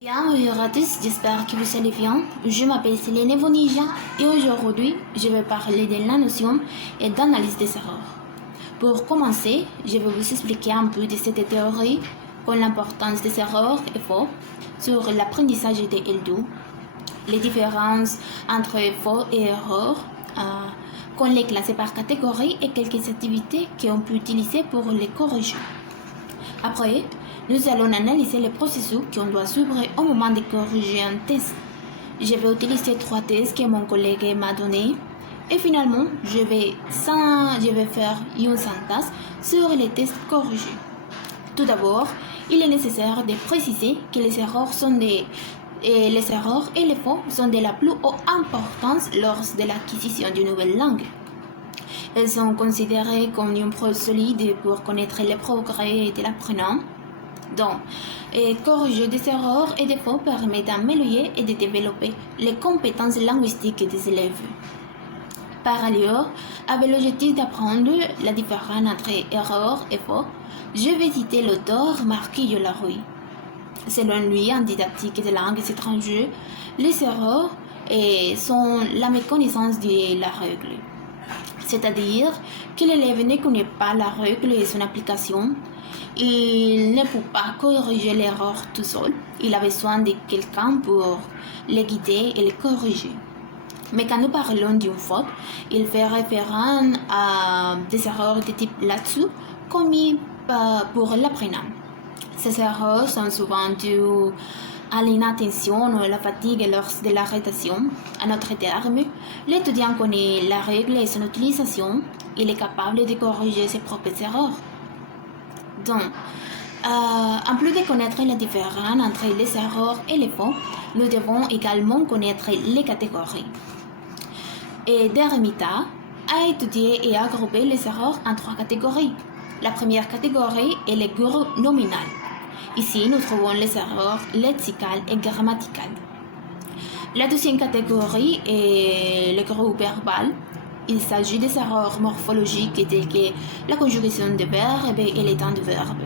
Bien, j'espère que vous allez bien. Je m'appelle Céline Vonija et aujourd'hui, je vais parler de la notion et d'analyse des erreurs. Pour commencer, je vais vous expliquer un peu de cette théorie, comme l'importance des erreurs et faux, sur l'apprentissage des L2, les différences entre faux et erreurs, qu'on les classe par catégorie et quelques activités qu'on peut utiliser pour les corriger. Après, nous allons analyser les processus qu'on doit suivre au moment de corriger un test. Je vais utiliser 3 tests que mon collègue m'a donnés. Et finalement, je vais faire une synthèse sur les tests corrigés. Tout d'abord, il est nécessaire de préciser que les erreurs et les faux sont de la plus haute importance lors de l'acquisition d'une nouvelle langue. Elles sont considérées comme une preuve solide pour connaître les progrès de l'apprenant. Donc, corriger des erreurs et des faux permet d'améliorer et de développer les compétences linguistiques des élèves. Par ailleurs, avec l'objectif d'apprendre la différence entre erreurs et faux, je vais citer l'auteur Marquis de Larouille. Selon lui, en didactique des langues étrangères, les erreurs sont la méconnaissance de la règle. C'est-à-dire que l'élève ne connaît pas la règle et son application. Il ne peut pas corriger l'erreur tout seul. Il a besoin de quelqu'un pour le guider et le corriger. Mais quand nous parlons d'une faute, il fait référence à des erreurs de type là-dessous commises pour l'apprenant. Ces erreurs sont souvent dues à l'inattention ou à la fatigue lors de la rédaction. En d'autres termes, l'étudiant connaît la règle et son utilisation. Il est capable de corriger ses propres erreurs. Donc, en plus de connaître la différence entre les erreurs et les faux, nous devons également connaître les catégories. Et Dermita a étudié et a groupé les erreurs en 3 catégories. La première catégorie est le groupe nominal. Ici, nous trouvons les erreurs lexicales et grammaticales. La deuxième catégorie est le groupe verbal. Il s'agit des erreurs morphologiques telles que la conjugaison des verbes et les temps de verbe.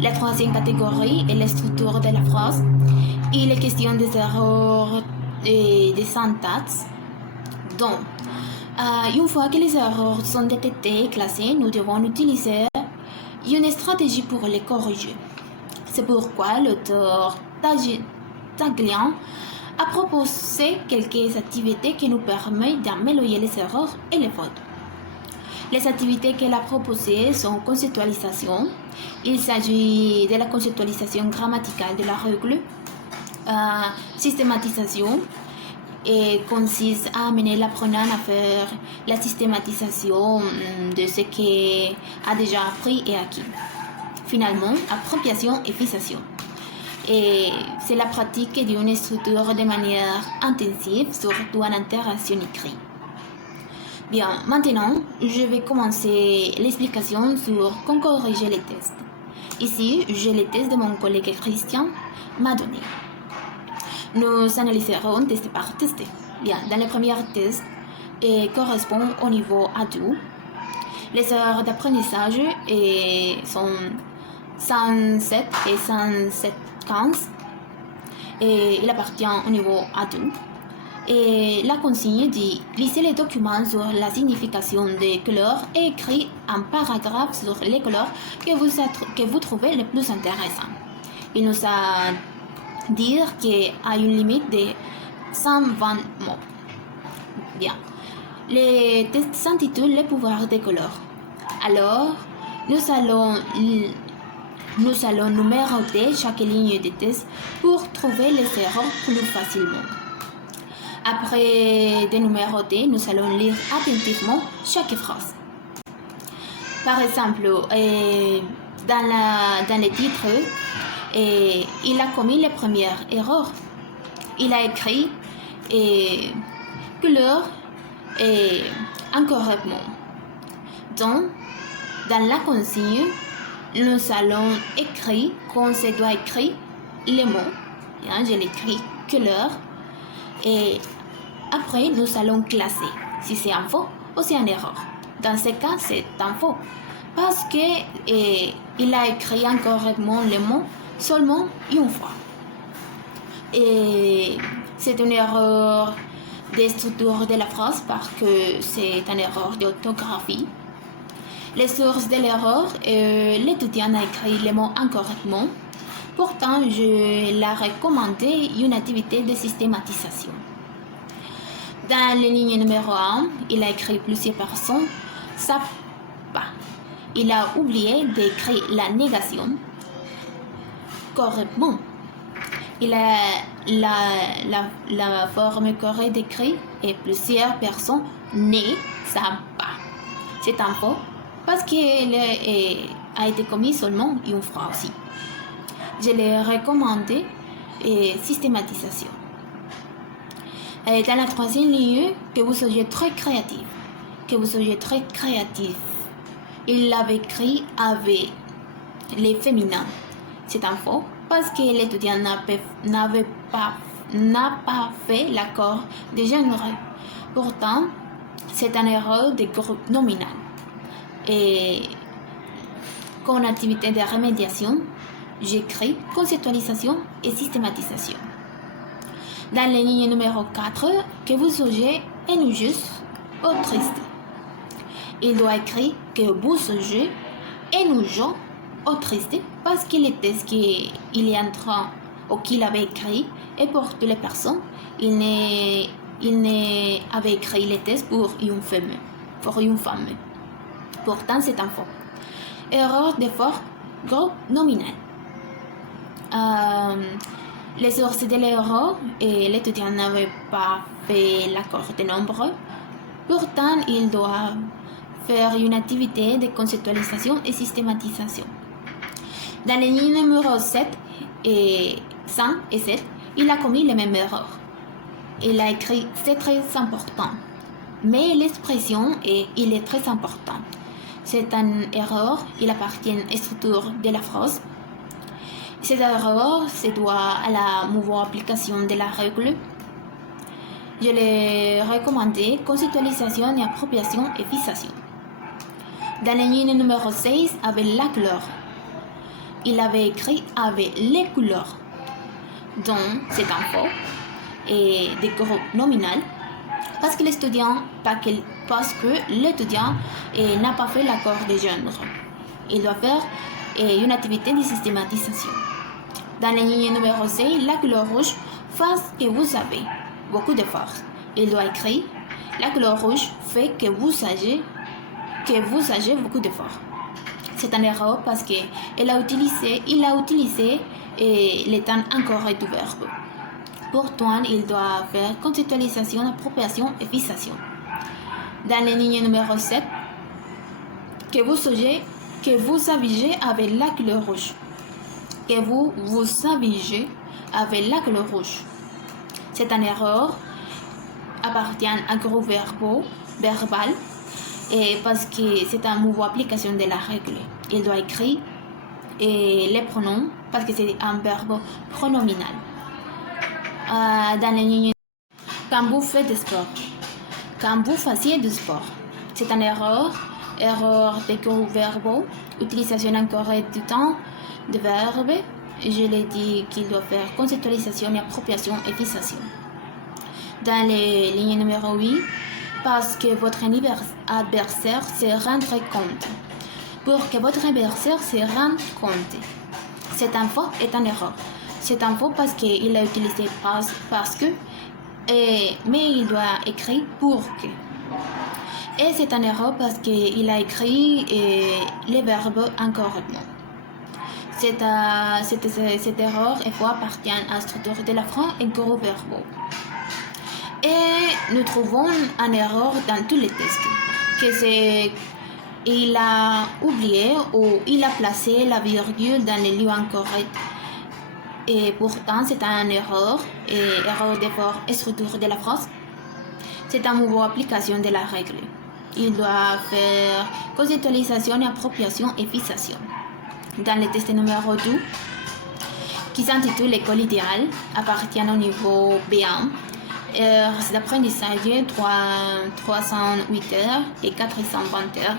La troisième catégorie est la structure de la phrase. Il est question des erreurs et des syntaxes. Donc, une fois que les erreurs sont détectées et classées, nous devons utiliser une stratégie pour les corriger. C'est pourquoi l'auteur Taglian a proposé quelques activités qui nous permettent d'améliorer les erreurs et les fautes. Les activités qu'elle a proposées sont conceptualisation. Il s'agit de la conceptualisation grammaticale de la règle, systématisation, et consiste à amener l'apprenant à faire la systématisation de ce qu'il a déjà appris et acquis. Finalement, appropriation et fixation. Et c'est la pratique d'une structure de manière intensive, surtout en interaction écrite. Bien, maintenant, je vais commencer l'explication sur comment corriger les tests. Ici, j'ai les tests de mon collègue Christian m'a donné. Nous analyserons test par test. Bien, dans le premier test, correspond au niveau A2. Les heures d'apprentissage sont 107 et 107,15 et il appartient au niveau A2. Et la consigne dit lisez les documents sur la signification des couleurs et écrit un paragraphe sur les couleurs que vous trouvez les plus intéressants. Il nous a dit qu'il y a une limite de 120 mots. Bien. Le test s'intitule Les pouvoirs des couleurs. Alors, nous allons numéroter chaque ligne de test pour trouver les erreurs plus facilement. Après dénuméroter, nous allons lire attentivement chaque phrase. Par exemple, dans le titre, il a commis la première erreur. Il a écrit couleur incorrectement. Donc, dans la consigne, nous allons écrire comme se doit écrire les mots. Je l'écris couleur. Et après, nous allons classer si c'est un faux ou c'est une erreur. Dans ce cas, c'est un faux. Parce qu'il a écrit incorrectement les mots seulement une fois. Et c'est une erreur de structure de la phrase parce que c'est une erreur d'orthographie. Les sources de l'erreur, l'étudiant a écrit les mots incorrectement. Pourtant, je l'ai recommandé une activité de systématisation. Dans la ligne numéro 1, il a écrit plusieurs personnes savent pas. Il a oublié d'écrire la négation correctement. Il a la forme correcte d'écrire et plusieurs personnes ne savent pas. C'est un faux parce qu'il a été commis seulement une fois aussi. Je l'ai recommandé et systématisation. Et dans la troisième ligne, que vous soyez très créatif. Que vous soyez très créatif. Il l'avait écrit avec les féminins. C'est un faux parce que l'étudiant n'a pas fait l'accord de genre. Pourtant, c'est un erreur de groupe nominal. Et comme activité de remédiation, j'écris conceptualisation et systématisation. Dans la ligne numéro 4, que vous soyez injuste ou triste. Il doit écrire que vous soyez injuste ou triste parce que les textes qu'il est en train ou qu'il avait écrit et pour toutes les personnes, il n'avait écrit les textes pour une femme. Pourtant, c'est un faux. Erreur de fort groupe nominal. Les sources de l'erreur et l'étudiant n'avait pas fait l'accord des nombres. Pourtant, il doit faire une activité de conceptualisation et systématisation. Dans les lignes numéro 7 et 5 et 7, il a commis les mêmes erreurs. Il a écrit « c'est très important », mais l'expression « il est très important ». C'est une erreur, il appartient à la structure de la phrase. Cette erreur se doit à la mauvaise application de la règle. Je l'ai recommandé conceptualisation et appropriation et fixation. Dans la ligne numéro 6, avec la couleur, il avait écrit avec les couleurs. Donc, c'est un faux et des groupes nominales parce que l'étudiant n'a pas fait l'accord de genre. Il doit faire une activité de systématisation. Dans la ligne numéro 6, la couleur rouge fait que vous avez beaucoup de force. Il doit écrire la couleur rouge fait que vous avez beaucoup de force. C'est une erreur parce qu'il a utilisé les temps incorrects du verbe. Pourtant, il doit faire conceptualisation, appropriation et fixation. Dans la ligne numéro 7, que vous habillez avec la couleur rouge. Que vous habillez avec la couleur rouge. C'est une erreur appartient à un groupe verbal et parce que c'est une mauvaise application de la règle. Il doit écrire les pronoms parce que c'est un verbe pronominal. Dans la ligne, quand vous faites du sport, quand vous faisiez du sport, c'est une erreur des groupes verbaux, utilisation incorrecte du temps de verbe. Je l'ai dit qu'il doit faire conceptualisation, appropriation et fixation. Dans les lignes numéro 8, parce que votre adversaire se rendre compte. Pour que votre adversaire se rende compte. Cet info est une erreur. C'est un faux parce qu'il a utilisé parce que, mais il doit écrire pour que. Et c'est une erreur parce qu'il a écrit les verbes incorrectement. Cette erreur appartient à la structure de la phrase et gros verbaux. Et nous trouvons une erreur dans tous les textes. Il a oublié ou il a placé la virgule dans les lieux incorrects. Et pourtant, c'est une erreur d'effort et structure de la phrase. C'est une mauvaise application de la règle. Il doit faire conceptualisation, appropriation et fixation. Dans le test numéro 2, qui s'intitule L'école idéale, appartient au niveau B1. C'est d'apprentissage 308 heures et 420 heures.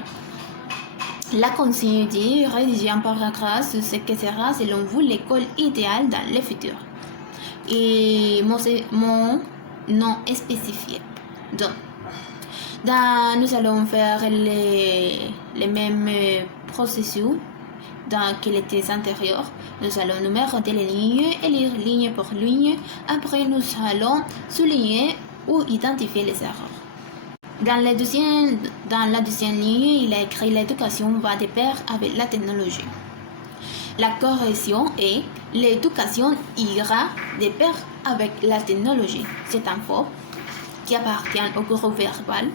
La consigne dit rédiger un paragraphe sur ce que sera selon vous l'école idéale dans le futur. et mon nom est spécifié. Donc, nous allons faire les mêmes processus que les tests antérieurs. Nous allons numéroter les lignes et lire ligne par ligne. Après, nous allons souligner ou identifier les erreurs. Dans la deuxième ligne, il a écrit l'éducation va de pair avec la technologie. La correction est l'éducation ira de pair avec la technologie. C'est un faux qui appartient au groupe verbal.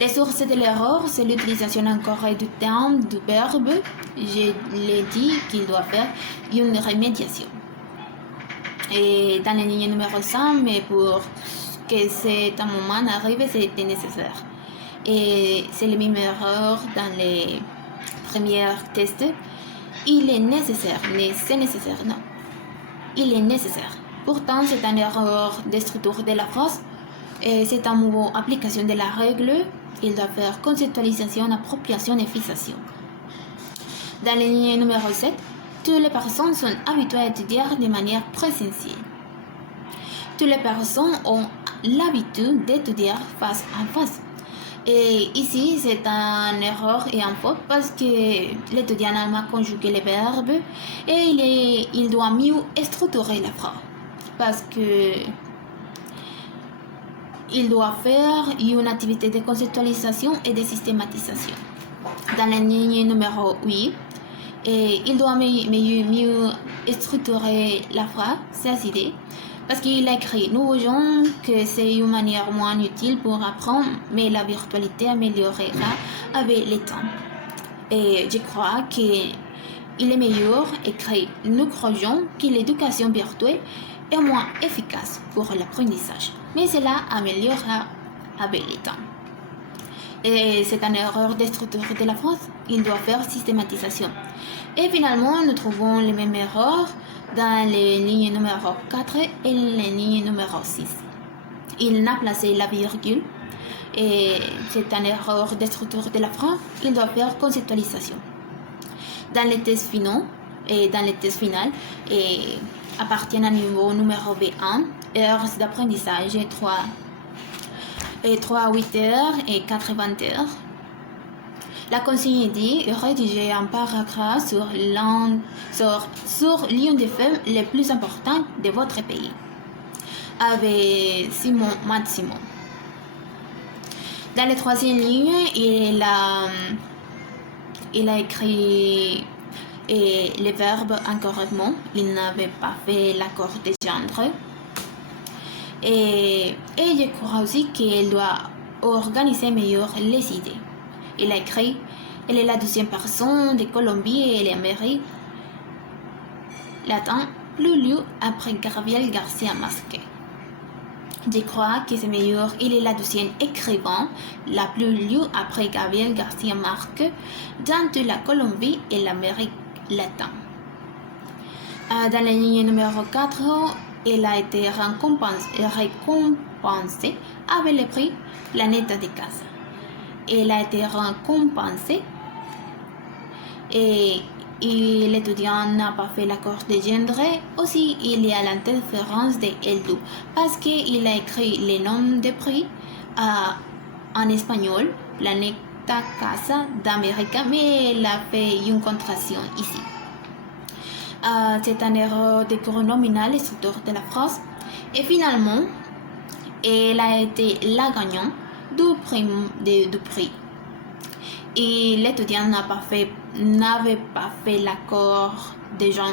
Les sources de l'erreur, c'est l'utilisation incorrecte du terme, du verbe. Je l'ai dit qu'il doit faire une remédiation. Et dans la ligne numéro 5, mais pour que cet moment arrive, c'était nécessaire. Et c'est la même erreur dans les premiers tests. Il est nécessaire, mais c'est nécessaire, non. Il est nécessaire. Pourtant, c'est une erreur de structure de la phrase. Et c'est un mot application de la règle. Il doit faire conceptualisation, appropriation et fixation. Dans la ligne numéro 7, toutes les personnes sont habituées à étudier de manière présentielle. Toutes les personnes ont l'habitude d'étudier face à face. Et ici, c'est une erreur et un faute parce que l'étudiant a mal conjugué les verbes et il doit mieux structurer la phrase. Parce que il doit faire une activité de conceptualisation et de systématisation. Dans la ligne numéro 8, il doit mieux structurer la phrase, ses idées, parce qu'il a écrit « Nous voyons que c'est une manière moins utile pour apprendre, mais la virtualité améliorera avec le temps. » Et je crois qu'il est meilleur écrit « Nous croyons que l'éducation virtuelle est moins efficace pour l'apprentissage, mais cela améliorera avec le temps. » Et c'est une erreur de structure de la phrase. Il doit faire systématisation. Et finalement, nous trouvons les mêmes erreurs dans les lignes numéro 4 et les lignes numéro 6. Il n'a placé la virgule et c'est une erreur de structure de la phrase. Il doit faire conceptualisation. Dans les tests finaux et dans les tests finales, appartiennent à niveau numéro B1, heures d'apprentissage 3 8 heures et 4 20 heures. La consigne dit rédiger un paragraphe sur l'une des femmes les plus importantes de votre pays, avec 6 mots maximum. Dans la troisième ligne, il a écrit les verbes incorrectement. Il n'avait pas fait l'accord de genre. Et je crois aussi qu'il doit organiser mieux les idées. Il a écrit « Elle est la deuxième personne de Colombie et l'Amérique latine plus lue après Gabriel Garcia Marquez. » Je crois que c'est meilleur. Il est la deuxième écrivain la plus lue après Gabriel Garcia Marquez dans toute la Colombie et l'Amérique latine. Dans la ligne numéro 4, il a été récompensé avec le prix Planète de Casa. Il a été récompensé et l'étudiant n'a pas fait l'accord de genre. Aussi, il y a l'interférence de L2 parce qu'il a écrit les noms des prix en espagnol, Planète Casa d'Amérique, mais il a fait une contraction ici. C'est une erreur de pronominal et structure de la phrase. Et finalement, elle a été la gagnante du prix. Et l'étudiant n'avait pas fait l'accord de genre.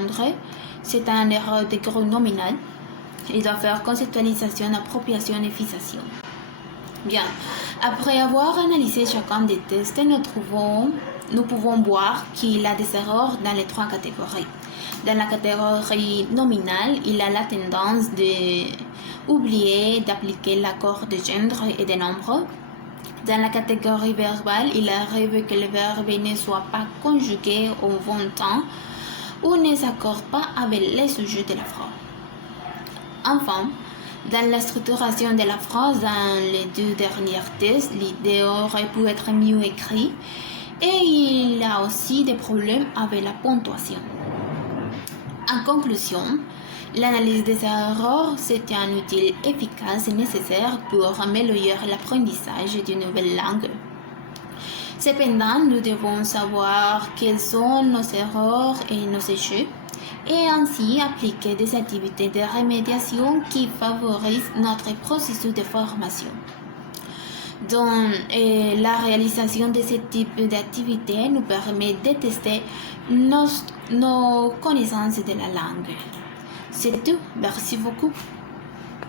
C'est une erreur de pronominal. Il doit faire conceptualisation, appropriation et fixation. Bien, après avoir analysé chacun des tests, nous pouvons voir qu'il a des erreurs dans les 3 catégories. Dans la catégorie nominale, il a la tendance d'oublier d'appliquer l'accord de genre et de nombre. Dans la catégorie verbale, il arrive que le verbe ne soit pas conjugué au bon temps ou ne s'accorde pas avec les sujets de la phrase. Enfin, dans la structuration de la phrase, dans les 2 derniers tests, l'idée aurait pu être mieux écrite et il a aussi des problèmes avec la ponctuation. En conclusion, L'analyse des erreurs, c'est un outil efficace et nécessaire pour améliorer l'apprentissage d'une nouvelle langue. Cependant, nous devons savoir quelles sont nos erreurs et nos échecs et ainsi appliquer des activités de remédiation qui favorisent notre processus de formation. Donc, la réalisation de ce type d'activité nous permet de tester nos connaissances de la langue. C'est tout. Merci beaucoup.